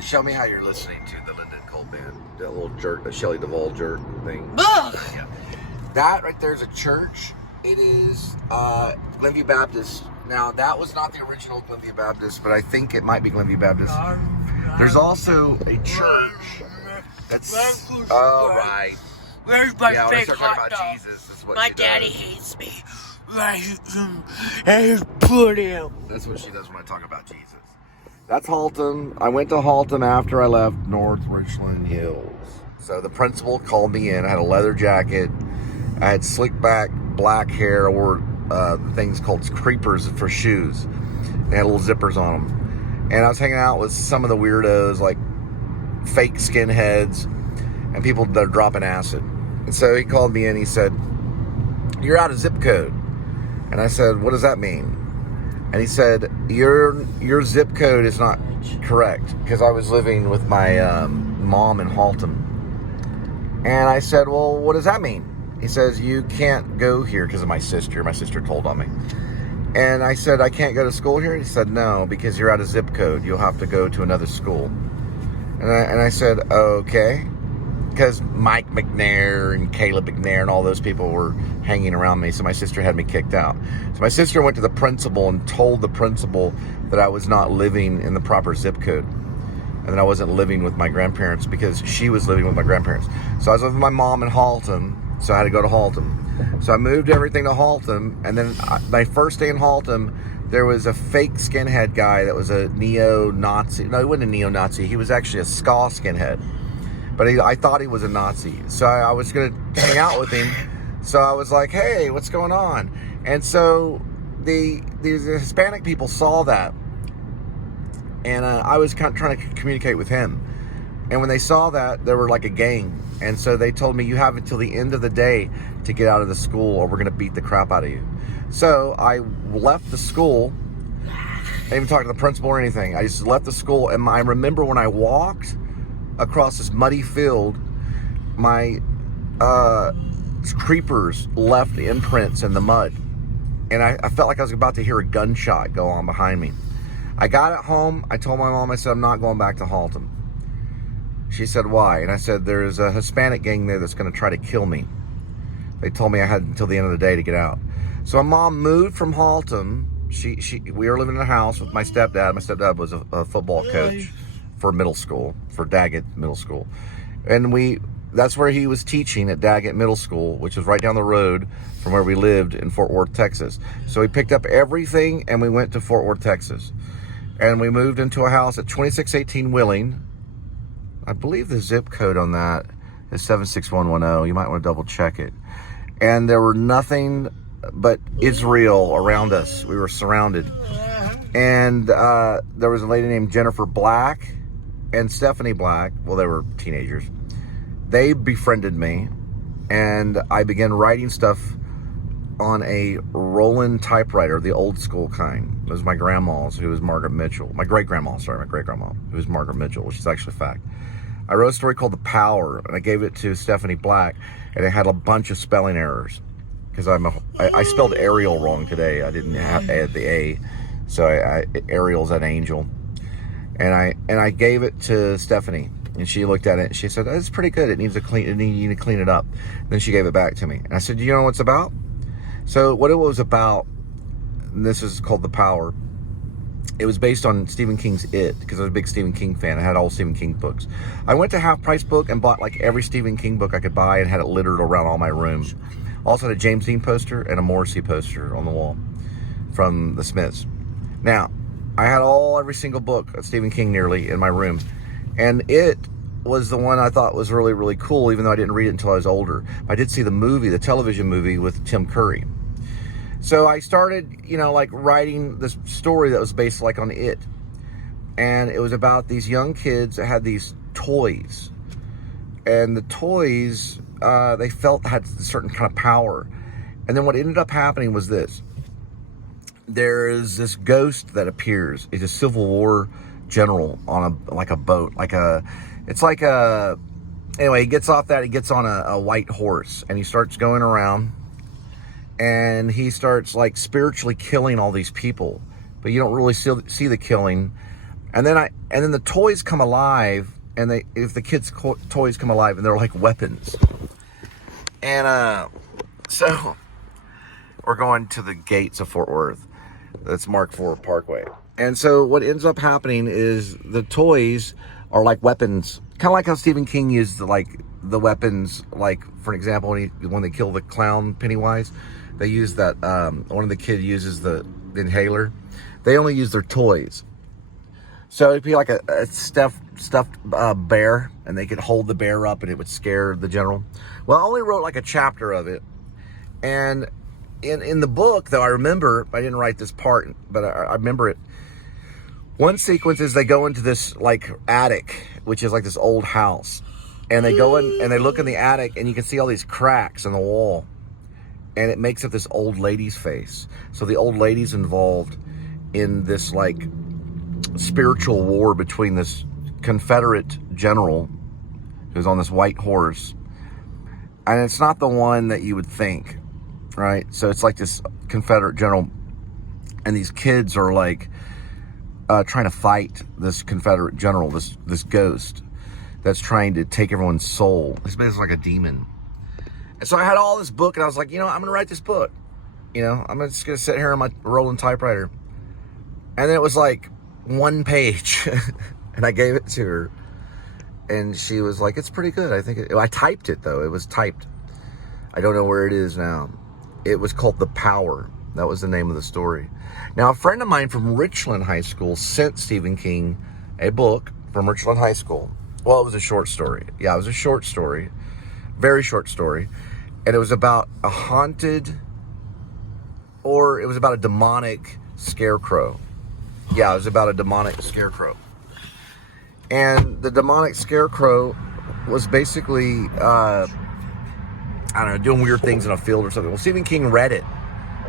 Show me how you're listening to the Linda and Cole band. That little jerk, the Shelley Duvall jerk thing. Yeah. That right there is a church. It is Glenview Baptist. Now, that was not the original Glenview Baptist, but I think it might be Glenview Baptist. There's also a church that's... All right. Where's my yeah, fake when I start hot talking dog? about Jesus, that's what My she daddy does. hates me. I hate him. I just put him. That's what she does when I talk about Jesus. That's Haltom. I went to Haltom after I left North Richland Hills. So the principal called me in. I had a leather jacket. I had slick back black hair. I wore things called creepers for shoes. They had little zippers on them. And I was hanging out with some of the weirdos, like fake skinheads and people that are dropping acid. And so he called me in. He said, "You're out of zip code." And I said, "What does that mean?" And he said, your zip code is not correct, because I was living with my mom in Haltom. And I said, "Well, what does that mean?" He says, "You can't go here because of my sister." My sister told on me. And I said, "I can't go to school here?" He said, "No, because you're out of zip code. You'll have to go to another school." And I said, "Okay." Because Mike McNair and Caleb McNair and all those people were hanging around me, so my sister had me kicked out. So my sister went to the principal and told the principal that I was not living in the proper zip code, and that I wasn't living with my grandparents because she was living with my grandparents. So I was with my mom in Haltom, so I had to go to Haltom. So I moved everything to Haltom, and then my first day in Haltom, there was a fake skinhead guy that was a neo-Nazi. No, he wasn't a neo-Nazi. He was actually a ska skinhead. But I thought he was a Nazi. So I was going to hang out with him. So I was like, "Hey, what's going on?" And so these Hispanic people saw that. And I was kind of trying to communicate with him. And when they saw that, they were like a gang. And so they told me, "You have until the end of the day to get out of the school, or we're going to beat the crap out of you." So I left the school. I didn't even talk to the principal or anything. I just left the school. And I remember when I walked across this muddy field, my creepers left imprints in the mud, and I felt like I was about to hear a gunshot go on behind me. I got at home. I told my mom, I said, "I'm not going back to Haltom." She said, "Why?" And I said, "There's a Hispanic gang there that's going to try to kill me." They told me I had until the end of the day to get out. So my mom moved from Haltom. We were living in a house with my stepdad. My stepdad was a football coach for middle school, for Daggett Middle School. And that's where he was teaching, at Daggett Middle School, which is right down the road from where we lived in Fort Worth, Texas. So we picked up everything and we went to Fort Worth, Texas. And we moved into a house at 2618 Willing. I believe the zip code on that is 76110. You might want to double check it. And there were nothing but Israel around us. We were surrounded. And there was a lady named Jennifer Black and Stephanie Black. Well, they were teenagers. They befriended me, and I began writing stuff on a Roland typewriter, the old school kind. It was my grandma's, who was Margaret Mitchell. My great-grandma, who was Margaret Mitchell, which is actually a fact. I wrote a story called The Power, and I gave it to Stephanie Black, and it had a bunch of spelling errors, because I spelled Ariel wrong today. I didn't add the A, so Ariel's an angel. And I gave it to Stephanie, and she looked at it and she said, "It's pretty good. You need to clean it up." Then she gave it back to me, and I said, "Do you know what it's about?" So what it was about, and this is called The Power. It was based on Stephen King's It, because I was a big Stephen King fan. I had all Stephen King books. I went to Half Price Book and bought like every Stephen King book I could buy and had it littered around all my room. Also had a James Dean poster and a Morrissey poster on the wall from the Smiths. Now, I had every single book of Stephen King nearly in my room. And It was the one I thought was really, really cool, even though I didn't read it until I was older. I did see the television movie with Tim Curry. So I started, writing this story that was based on It. And it was about these young kids that had these toys. And the toys, they felt had a certain kind of power. And then what ended up happening was this. There is this ghost that appears. It's a Civil War general on a boat. Anyway, he gets off that. He gets on a white horse, and he starts going around, and he starts spiritually killing all these people. But you don't really see the killing. And then the toys come alive, and if the kids' toys come alive, and they're like weapons. And so we're going to the gates of Fort Worth. That's Mark IV Parkway. And so what ends up happening is the toys are like weapons, kind of like how Stephen King used the weapons. Like, for example, when they kill the clown Pennywise, they use that. One of the kids uses the inhaler. They only use their toys. So it'd be like a stuffed bear, and they could hold the bear up, and it would scare the general. Well, I only wrote like a chapter of it, and in the book, though, I remember, I didn't write this part, but I remember it. One sequence is they go into this like attic, which is like this old house, and they go in and they look in the attic, and you can see all these cracks in the wall, and it makes up this old lady's face. So the old lady's involved in this like spiritual war between this Confederate general who's on this white horse, and it's not the one that you would think, right? So it's like this Confederate general, and these kids are like trying to fight this Confederate general, this ghost that's trying to take everyone's soul. This man's like a demon. And so I had all this book, and I was like, I'm gonna write this book. I'm just gonna sit here on my rolling typewriter. And then it was like one page, and I gave it to her, and she was like, "It's pretty good. I think." I typed it though. It was typed. I don't know where it is now. It was called The Power. That was the name of the story. Now, a friend of mine from Richland High School sent Stephen King a book from Richland High School. Well, it was a short story. Yeah, it was a short story, very short story, and it was about a haunted, or it was about a demonic scarecrow. Yeah, it was about a demonic scarecrow. And the demonic scarecrow was basically, I don't know, doing weird things in a field or something. Well, Stephen King read it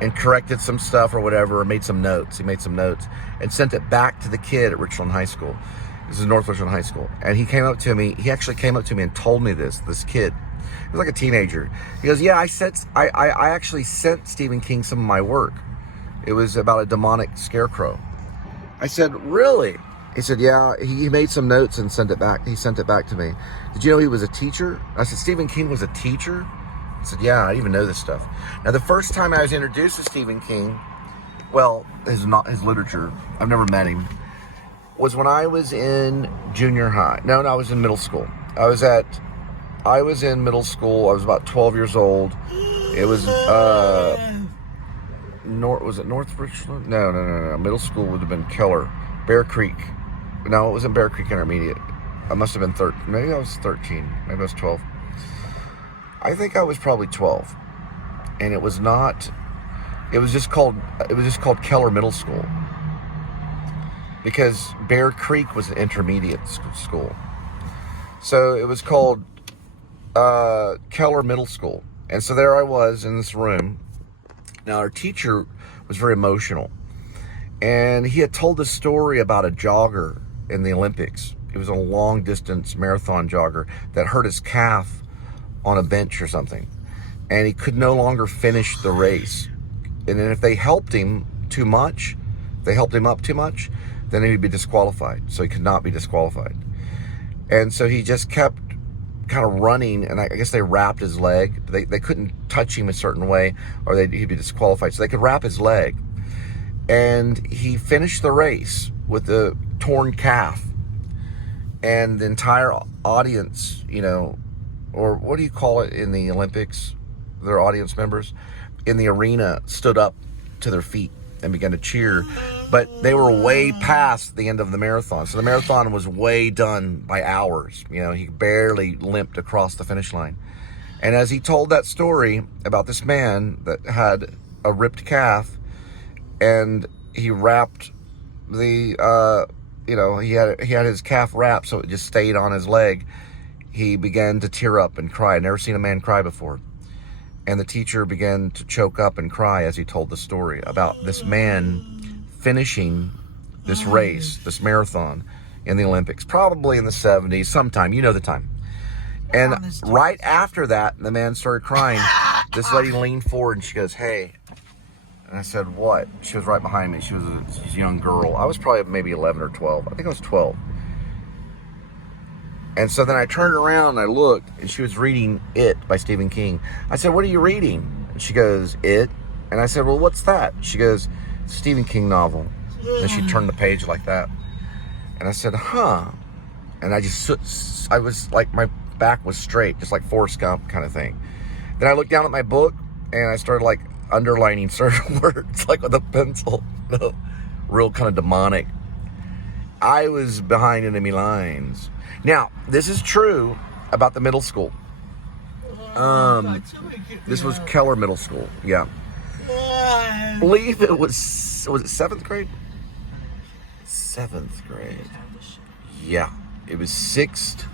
and corrected some stuff or whatever, or made some notes. He made some notes and sent it back to the kid at Richland High School. This is North Richland High School. And he actually came up to me and told me this kid. He was like a teenager. He goes, "Yeah, I actually sent Stephen King some of my work. It was about a demonic scarecrow." I said, "Really?" He said, "Yeah." He made some notes and sent it back. He sent it back to me. "Did you know he was a teacher?" I said, "Stephen King was a teacher?" He said, "Yeah, I even know this stuff." Now, the first time I was introduced to Stephen King, well, his literature, I've never met him, was when I was in junior high. No, I was in middle school. I was in middle school. I was about 12 years old. It was, was it North Richland? No. Middle school would have been Keller. Bear Creek. No, it wasn't Bear Creek Intermediate. I must have been 13. Maybe I was 13. Maybe I was 12. I think I was probably 12. And it was just called Keller Middle School. Because Bear Creek was an intermediate school. So it was called Keller Middle School. And so there I was in this room. Now, our teacher was very emotional, and he had told a story about a jogger in the Olympics. He was a long-distance marathon jogger that hurt his calf on a bench or something, and he could no longer finish the race. And then if they helped him up too much, then he'd be disqualified. So he could not be disqualified. And so he just kept kind of running, and I guess they wrapped his leg. They couldn't touch him a certain way, or he'd be disqualified. So they could wrap his leg, and he finished the race with a torn calf. And the entire audience, or what do you call it in the Olympics? Their audience members in the arena stood up to their feet and began to cheer. But they were way past the end of the marathon. So the marathon was way done by hours. He barely limped across the finish line. And as he told that story about this man that had a ripped calf, and he wrapped he had his calf wrapped so it just stayed on his leg, he began to tear up and cry. I'd never seen a man cry before. And the teacher began to choke up and cry as he told the story about this man finishing this race, this marathon in the Olympics, probably in the 70s, sometime, the time. And right after that, the man started crying. This lady leaned forward and she goes, "Hey, And I said, what? She was right behind me. She's a young girl. I was probably maybe 11 or 12. I think I was 12. And so then I turned around and I looked, and she was reading It by Stephen King. I said, what are you reading? And she goes, It. And I said, well, what's that? She goes, Stephen King novel. And she turned the page like that. And I said, huh. And I was like, my back was straight, just like Forrest Gump kind of thing. Then I looked down at my book, and I started like underlining certain words, like with a pencil. Real kind of demonic. I was behind enemy lines. Now, this is true about the middle school. This was Keller Middle School. Yeah. I believe it was it 7th grade? 7th grade. Yeah. It was 6th,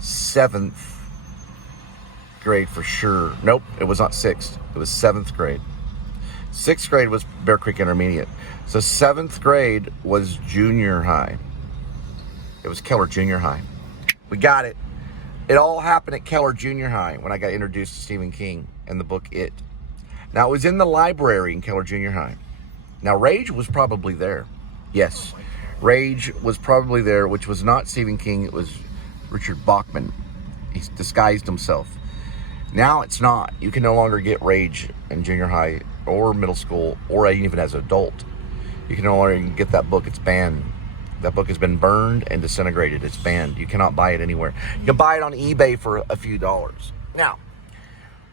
7th grade for sure. Nope, it was not 6th. It was 7th grade. 6th grade was Bear Creek Intermediate. So 7th grade was junior high. It was Keller Junior High. We got it. It all happened at Keller Junior High when I got introduced to Stephen King and the book It. Now, it was in the library in Keller Junior High. Now, Rage was probably there. Yes. Rage was probably there, which was not Stephen King. It was Richard Bachman. He's disguised himself. Now it's not. You can no longer get Rage in junior high or middle school or even as an adult. You can no longer get that book. It's banned. That book has been burned and disintegrated. It's banned. You cannot buy it anywhere. You can buy it on eBay for a few dollars. Now,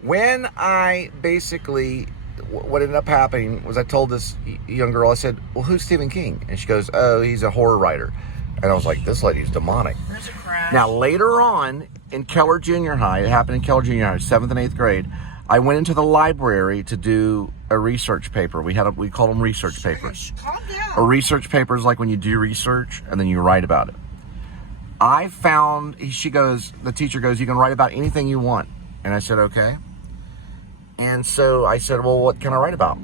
when I basically, what ended up happening was I told this young girl, I said, well, who's Stephen King? And she goes, oh, he's a horror writer. And I was like, this lady's demonic. There's a crash. Now, later on in Keller Junior High, it happened in Keller Junior High, 7th and 8th grade, I went into the library to do a research paper. We called them research papers. Calm down. A research paper is like when you do research and then you write about it. I found, the teacher goes, you can write about anything you want. And I said, okay. And so I said, well, what can I write about?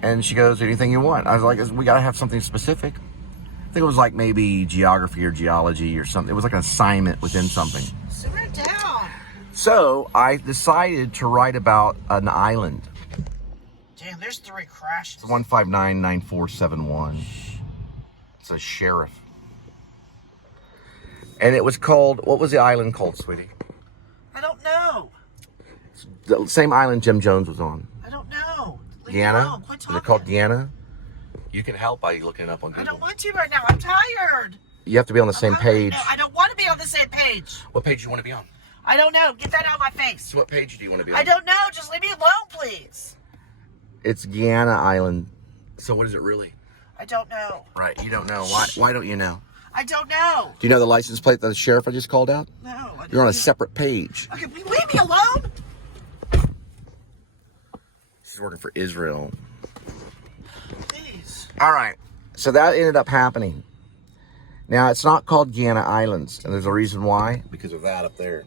And she goes, anything you want. I was like, we got to have something specific. I think it was like maybe geography or geology or something. It was like an assignment within something. Sit right down. So I decided to write about an island. Damn, there's 3 crashes. It's 1599471. It's a sheriff. And it was called, what was the island called, sweetie? I don't know. It's the same island Jim Jones was on. I don't know. Leave me Guyana? alone. Quit Is talking. it called Guyana? You can help by looking it up on I Google. don't want to right now. I'm tired. You have to be on the same I'm hungry. page. No, I don't want to be on the same page. What page do you want to be on? I don't know. Get that out of my face. So what page do you want to be on? I don't know. Just leave me alone, please. It's Guyana Island. So what is it really? I don't know. Right, you don't know. Why don't you know? I don't know. Do you know the license plate that the sheriff I just called out? No. I don't You're on a know. separate page. Okay, will you leave me alone? She's working for Israel. Please. All right. So that ended up happening. Now, it's not called Guyana Islands, and there's a reason why. Because of that up there.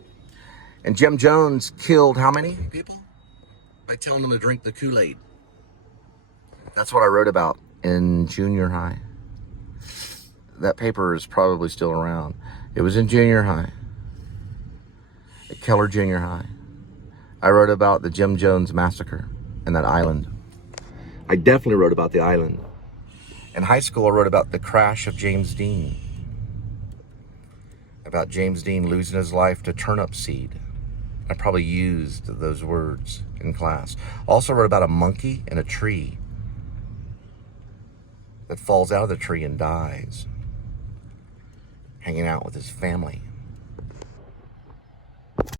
And Jim Jones killed how many people? By telling them to drink the Kool-Aid. That's what I wrote about in junior high. That paper is probably still around. It was in junior high. At Keller Junior High. I wrote about the Jim Jones massacre and that island. I definitely wrote about the island. In high school, I wrote about the crash of James Dean. About James Dean losing his life to turnip seed. I probably used those words in class. Also wrote about a monkey in a tree that falls out of the tree and dies, hanging out with his family.